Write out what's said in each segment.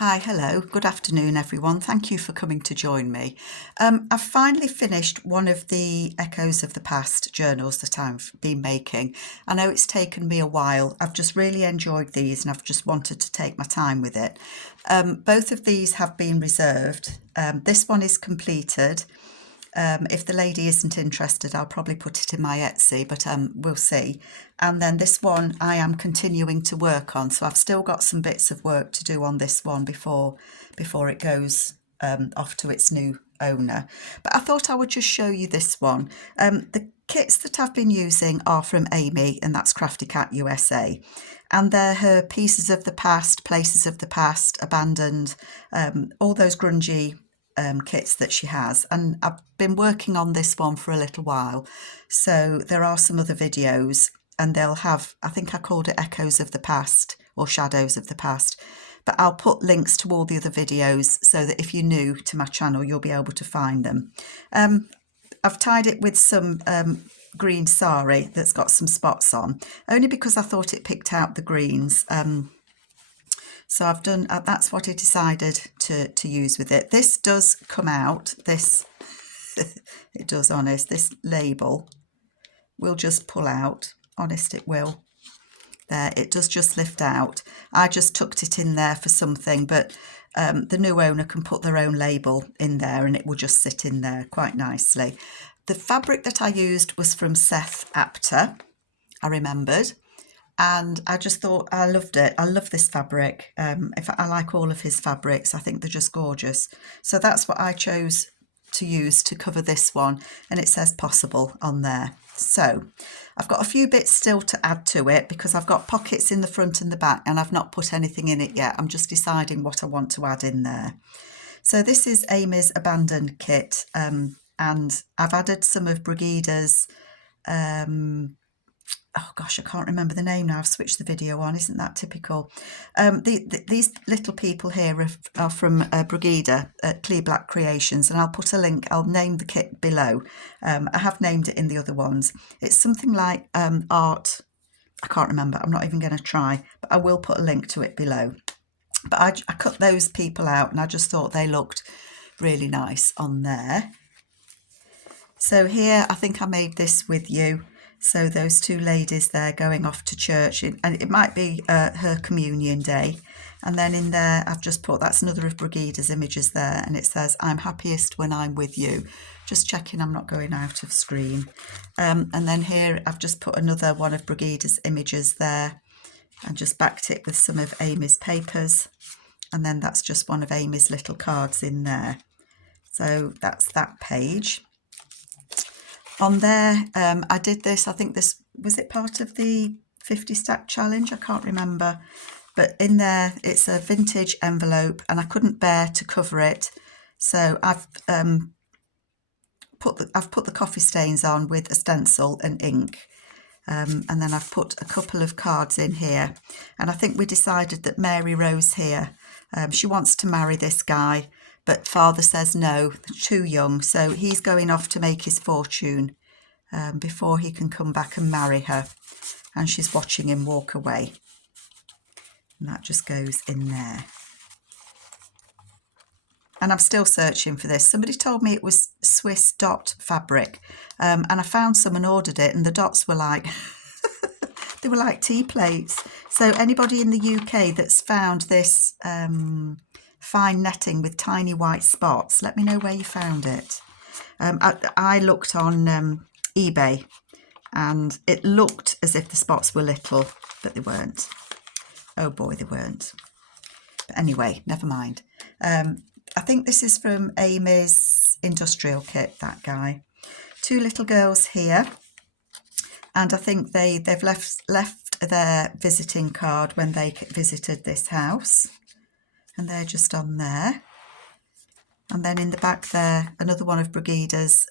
Hi, hello, good afternoon everyone. Thank you for coming to join me. I've finally finished one of the Echoes of the Past journals that I've been making. I know it's taken me a while. I've just really enjoyed these and I've just wanted to take my time with it. Both of these have been reserved. This one is completed. If the lady isn't interested, I'll probably put it in my Etsy, but we'll see. And then this one I am continuing to work on, so I've still got some bits of work to do on this one before it goes off to its new owner. But I thought I would just show you this one. The kits that I've been using are from Amy, and that's Crafty Cat USA. And they're her pieces of the past, places of the past, abandoned, all those grungy kits that she has, and I've been working on this one for a little while, so there are some other videos and they'll have, I think I called it Echoes of the Past or Shadows of the Past, but I'll put links to all the other videos so that if you're new to my channel you'll be able to find them. I've tied it with some green sari that's got some spots on, only because I thought it picked out the greens. So I've done, that's what I decided to use with it. This does come out, this, it does, honest, this label will just pull out, honest it will. There, it does just lift out. I just tucked it in there for something, but the new owner can put their own label in there and it will just sit in there quite nicely. The fabric that I used was from Seth Apter, I remembered. And I just thought I loved it. I love this fabric. I like all of his fabrics. I think they're just gorgeous. So that's what I chose to use to cover this one. And it says possible on there. So I've got a few bits still to add to it because I've got pockets in the front and the back and I've not put anything in it yet. I'm just deciding what I want to add in there. So this is Amy's Abandoned kit. And I've added some of Brigida's oh gosh, I can't remember the name now. I've switched the video on. Isn't that typical? These little people here are from Brigida at Clear Black Creations, and I'll put a link. I'll name the kit below. I have named it in the other ones. It's something like art. I can't remember. I'm not even going to try, but I will put a link to it below. But I cut those people out, and I just thought they looked really nice on there. So here, I think I made this with you. So those two ladies there going off to church, and it might be her communion day. And then in there, I've just put, that's another of Brigida's images there, and it says, I'm happiest when I'm with you. Just checking I'm not going out of screen. And then here, I've just put another one of Brigida's images there, and just backed it with some of Amy's papers. And then that's just one of Amy's little cards in there. So that's that page. On there, I did this, I think this, was it part of the 50 stack challenge? I can't remember. But in there, it's a vintage envelope and I couldn't bear to cover it. So I've put the coffee stains on with a stencil and ink. And then I've put a couple of cards in here. And I think we decided that Mary Rose here, she wants to marry this guy. But father says no, too young. So he's going off to make his fortune before he can come back and marry her. And she's watching him walk away. And that just goes in there. And I'm still searching for this. Somebody told me it was Swiss dot fabric. And I found some and ordered it. And the dots were like, they were like tea plates. So anybody in the UK that's found this fine netting with tiny white spots, let me know where you found it. I looked on eBay and it looked as if the spots were little, but they weren't. Oh boy, they weren't. But anyway, never mind. I think this is from Amy's industrial kit, that guy. Two little girls here. And I think they've left their visiting card when they visited this house. And they're just on there. And then in the back there, another one of Brigida's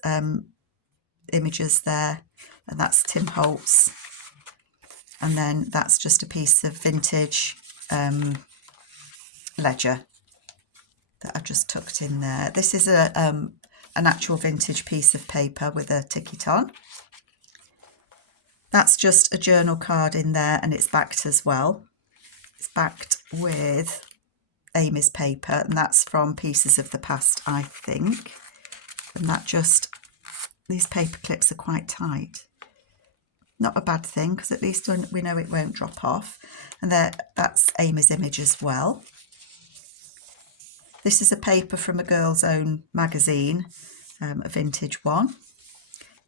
images there. And that's Tim Holtz. And then that's just a piece of vintage ledger that I've just tucked in there. This is an actual vintage piece of paper with a ticket on. That's just a journal card in there and it's backed as well. It's backed with Amy's paper, and that's from Pieces of the Past, I think. And that just, these paper clips are quite tight. Not a bad thing, because at least we know it won't drop off. And that's Amy's image as well. This is a paper from a Girl's Own magazine, a vintage one.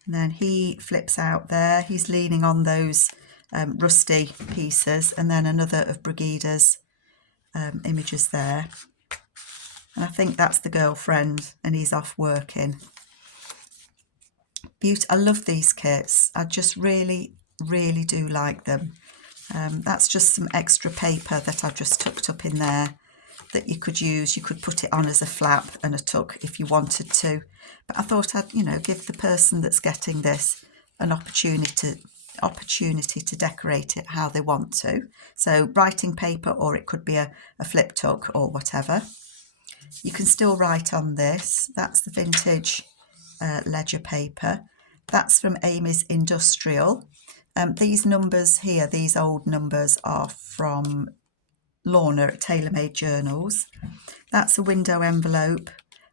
And then he flips out there. He's leaning on those rusty pieces, and then another of Brigida's images there. And I think that's the girlfriend, and he's off working. I love these kits. I just really, really do like them. That's just some extra paper that I've just tucked up in there that you could use. You could put it on as a flap and a tuck if you wanted to. But I thought I'd, give the person that's getting this an opportunity to decorate it how they want to. So writing paper, or it could be a flip tuck or whatever. You can still write on this. That's the vintage ledger paper. That's from Amy's Industrial. These numbers here, these old numbers, are from Lorna at Tailor Made Journals. That's a window envelope.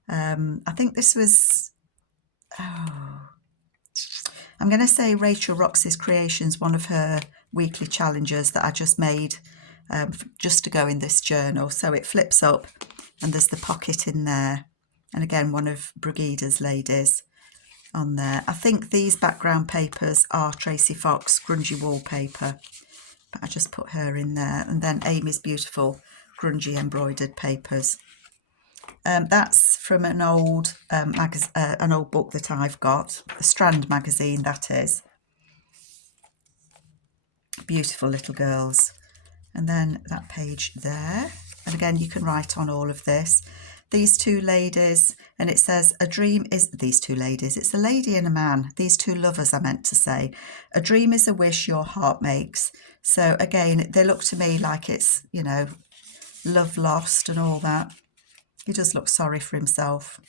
I think this was, I'm going to say Rachel Roxy's Creations, one of her weekly challenges that I just made just to go in this journal. So it flips up and there's the pocket in there. And again, one of Brigida's ladies on there. I think these background papers are Tracy Fox grungy wallpaper, but I just put her in there. And then Amy's beautiful grungy embroidered papers. That's from an old book that I've got, the Strand magazine, that is. Beautiful little girls. And then that page there. And again, you can write on all of this. These two ladies, and it says, a dream is, these two ladies, it's a lady and a man, these two lovers, I meant to say. A dream is a wish your heart makes. So again, they look to me like it's, love lost and all that. He does look sorry for himself.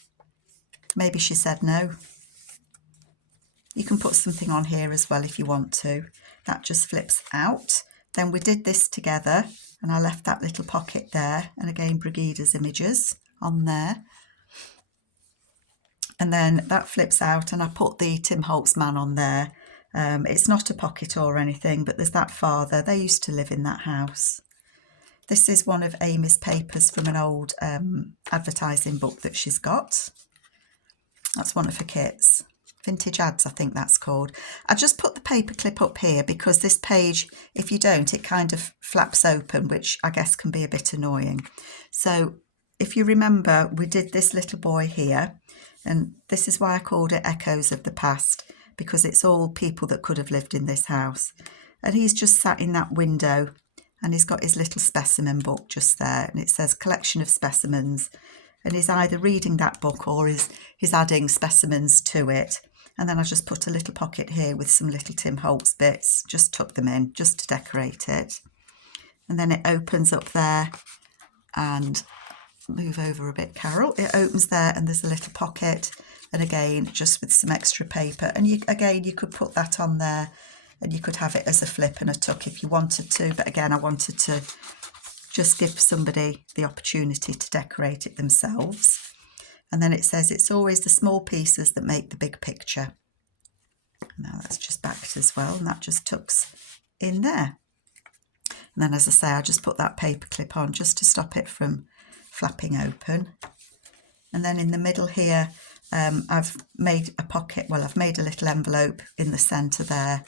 Maybe she said no. You can put something on here as well if you want to. That just flips out. Then we did this together, and I left that little pocket there. And again, Brigida's images on there. And then that flips out, and I put the Tim Holtz man on there. It's not a pocket or anything, but there's that father. They used to live in that house. This is one of Amy's papers from an old advertising book that she's got. That's one of her kits. Vintage Ads, I think that's called. I just put the paper clip up here because this page, if you don't, it kind of flaps open, which I guess can be a bit annoying. So if you remember, we did this little boy here, and this is why I called it Echoes of the Past, because it's all people that could have lived in this house. And he's just sat in that window, and he's got his little specimen book just there, and it says collection of specimens, and he's either reading that book or he's adding specimens to it. And then I just put a little pocket here with some little Tim Holtz bits, just tuck them in just to decorate it. And then it opens up there, and move over a bit, Carol. It opens there, and there's a little pocket, and again, just with some extra paper. And you could put that on there, and you could have it as a flip and a tuck if you wanted to. But again, I wanted to just give somebody the opportunity to decorate it themselves. And then it says, it's always the small pieces that make the big picture. Now that's just backed as well, and that just tucks in there. And then, as I say, I just put that paper clip on just to stop it from flapping open. And then in the middle here, I've made a pocket, well, I've made a little envelope in the centre there.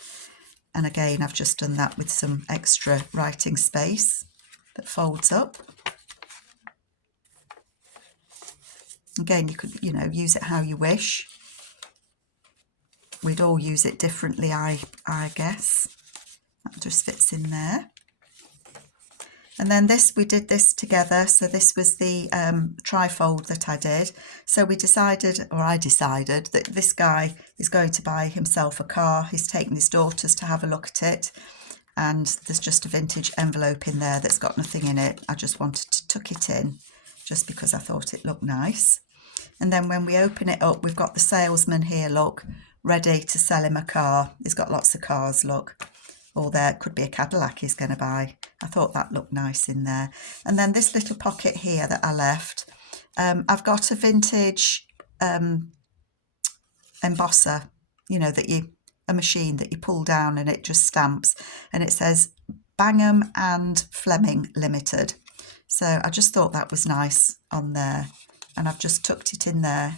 And again, I've just done that with some extra writing space that folds up. Again, you could, use it how you wish. We'd all use it differently, I guess. That just fits in there. And then we did this together. So this was the trifold that I did. So I decided that this guy is going to buy himself a car. He's taking his daughters to have a look at it. And there's just a vintage envelope in there that's got nothing in it. I just wanted to tuck it in just because I thought it looked nice. And then when we open it up, we've got the salesman here, look, ready to sell him a car. He's got lots of cars, look. Or there could be a Cadillac he's going to buy. I thought that looked nice in there. And then this little pocket here that I left, I've got a vintage embosser, you know, a machine that you pull down and it just stamps, and it says Bangham and Fleming Limited. So I just thought that was nice on there, and I've just tucked it in there.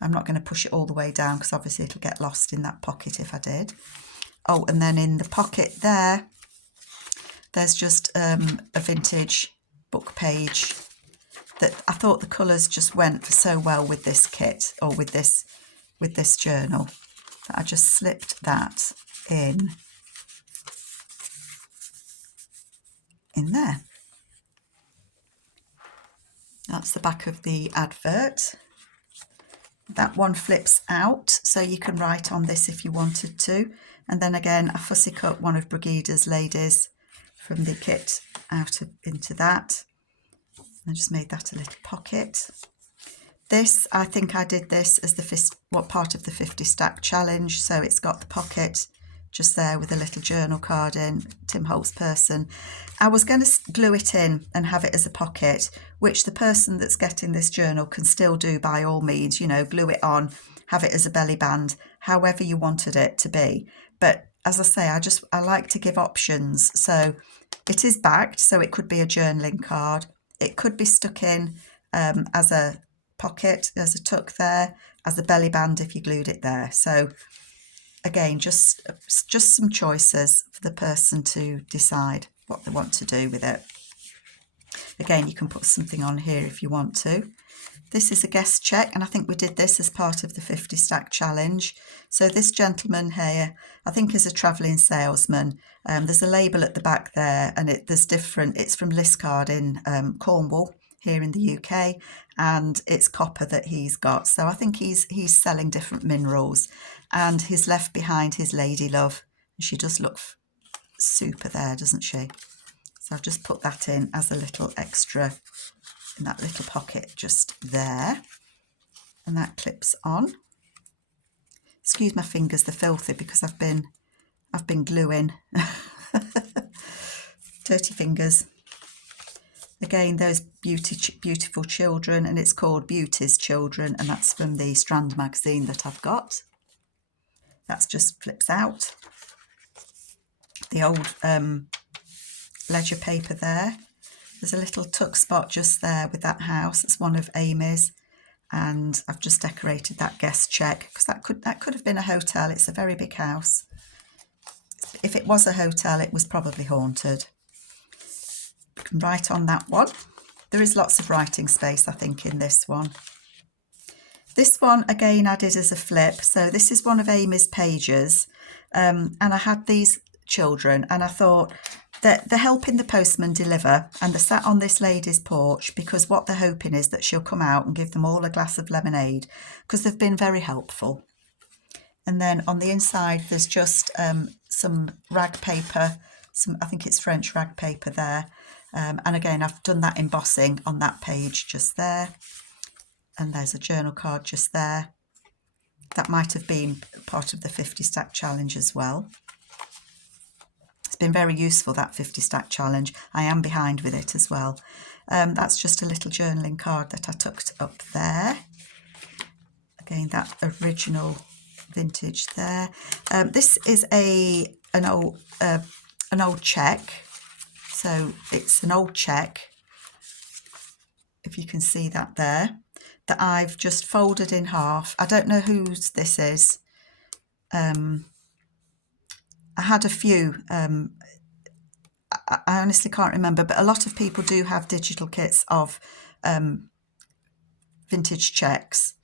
I'm not going to push it all the way down because obviously it'll get lost in that pocket if I did. Oh, and then in the pocket there, there's just a vintage book page that I thought the colours just went so well with this kit, or with this journal, that I just slipped that in there. That's the back of the advert. That one flips out, so you can write on this if you wanted to. And then again, I fussy cut one of Brigida's ladies from the kit into that. I just made that a little pocket. This, I think I did this as part of the 50 stack challenge. So it's got the pocket just there with a little journal card in, Tim Holtz person. I was going to glue it in and have it as a pocket, which the person that's getting this journal can still do by all means, you know, glue it on, have it as a belly band, however you wanted it to be. But as I say, I like to give options. So it is backed, so it could be a journaling card. It could be stuck in as a pocket, as a tuck there, as a belly band if you glued it there. So again, just some choices for the person to decide what they want to do with it. Again, you can put something on here if you want to. This is a guest check, and I think we did this as part of the 50 stack challenge. So this gentleman here, I think, is a travelling salesman. There's a label at the back there, and it's from Liscard in Cornwall here in the UK, and it's copper that he's got. So I think he's selling different minerals, and he's left behind his lady love. She does look super there, doesn't she? So I've just put that in as a little extra in that little pocket just there, and that clips on. Excuse my fingers, they're filthy because I've been gluing. Dirty fingers. Again, those beautiful children, and it's called Beauty's Children, and that's from the Strand magazine that I've got. That's just flips out. The old ledger paper there. There's a little tuck spot just there with that house. It's one of Amy's, and I've just decorated that guest check because that could have been a hotel. It's a very big house. If it was a hotel, it was probably haunted. You can write on that one. There is lots of writing space, I think, in this one. This one, again, I did as a flip. So this is one of Amy's pages, and I had these children, and I thought that they're helping the postman deliver, and they're sat on this lady's porch because what they're hoping is that she'll come out and give them all a glass of lemonade because they've been very helpful. And then on the inside, there's just some rag paper, I think it's French rag paper there. And again, I've done that embossing on that page just there. And there's a journal card just there. That might have been part of the 50 stack challenge as well. It's been very useful, that 50 stack challenge. I am behind with it as well. That's just a little journaling card that I tucked up there. Again, that original vintage there. This is an old check. So it's an old check, if you can see that there, that I've just folded in half. I don't know whose this is. I had a few, I honestly can't remember, but a lot of people do have digital kits of vintage checks.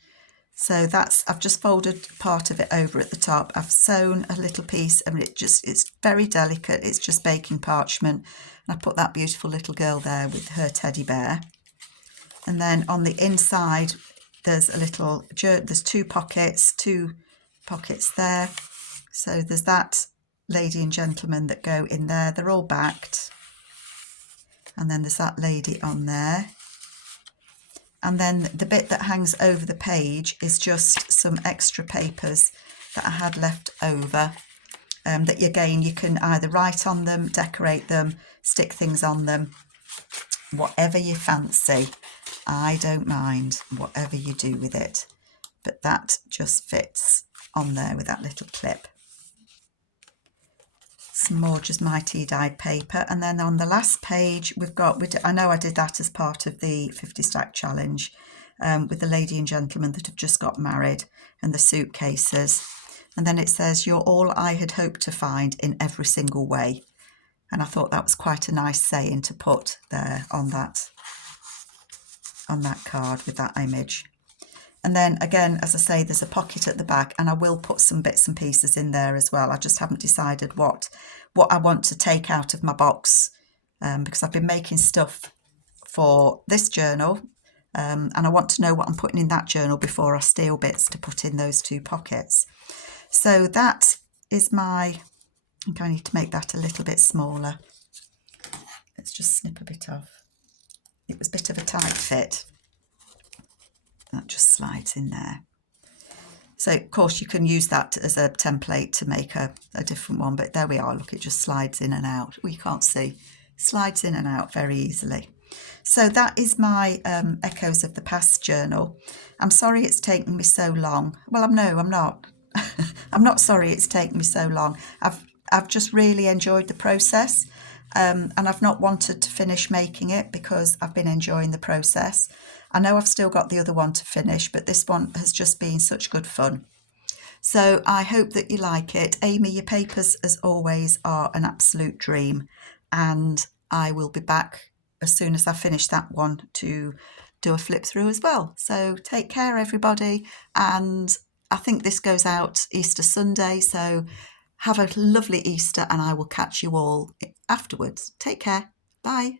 So I've just folded part of it over at the top. I've sewn a little piece, and it's very delicate. It's just baking parchment. And I put that beautiful little girl there with her teddy bear. And then on the inside, there's there's two pockets there. So there's that lady and gentleman that go in there. They're all backed. And then there's that lady on there. And then the bit that hangs over the page is just some extra papers that I had left over. that again, you can either write on them, decorate them, stick things on them, whatever you fancy. I don't mind whatever you do with it, but that just fits on there with that little clip. Some more just my tea dyed paper, and then on the last page we've got, I know I did that as part of the 50 stack challenge, with the lady and gentleman that have just got married and the suitcases, and then it says, "You're all I had hoped to find in every single way," and I thought that was quite a nice saying to put there on that card with that image. And then again, as I say, there's a pocket at the back, and I will put some bits and pieces in there as well. I just haven't decided what I want to take out of my box, because I've been making stuff for this journal, and I want to know what I'm putting in that journal before I steal bits to put in those two pockets. So that is I think I need to make that a little bit smaller. Let's just snip a bit off. It was a bit of a tight fit. That just slides in there. So of course you can use that as a template to make a different one, but there we are, look, it just slides in and out. We can't see, slides in and out very easily. So that is my Echoes of the Past journal. I'm sorry it's taken me so long. Well, no, I'm not. I'm not sorry it's taken me so long. I've just really enjoyed the process, and I've not wanted to finish making it because I've been enjoying the process. I know I've still got the other one to finish, but this one has just been such good fun. So I hope that you like it. Amy, your papers, as always, are an absolute dream. And I will be back as soon as I finish that one to do a flip through as well. So take care, everybody. And I think this goes out Easter Sunday. So have a lovely Easter, and I will catch you all afterwards. Take care. Bye.